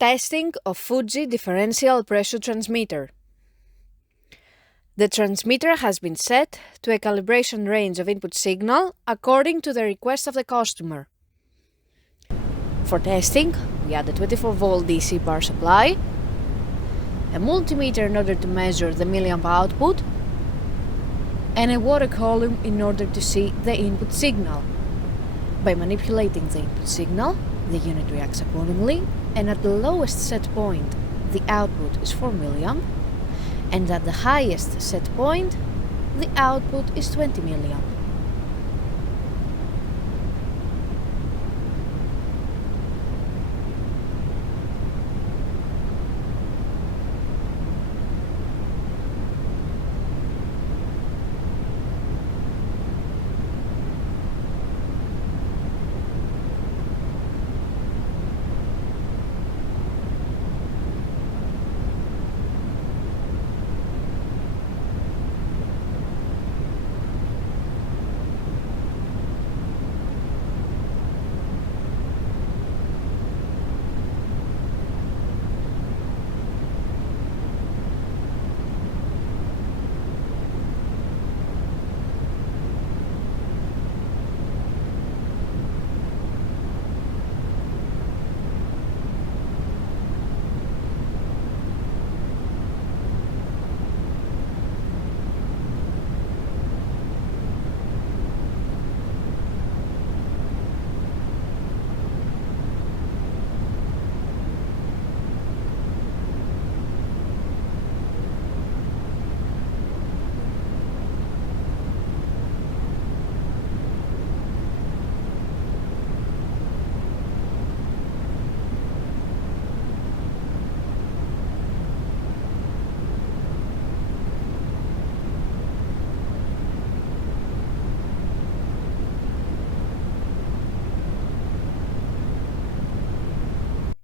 Testing of Fuji Differential Pressure Transmitter. The transmitter has been set to a calibration range of input signal according to the request of the customer. For testing, we add a 24-volt DC power supply, a multimeter in order to measure the milliamp output, and a water column in order to see the input signal. By manipulating the input signal, the unit reacts accordingly, and at the lowest set point, the output is 4 milliamp, and at the highest set point, the output is 20 milliamp.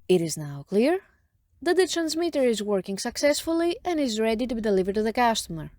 It is now clear that the transmitter is working successfully and is ready to be delivered to the customer.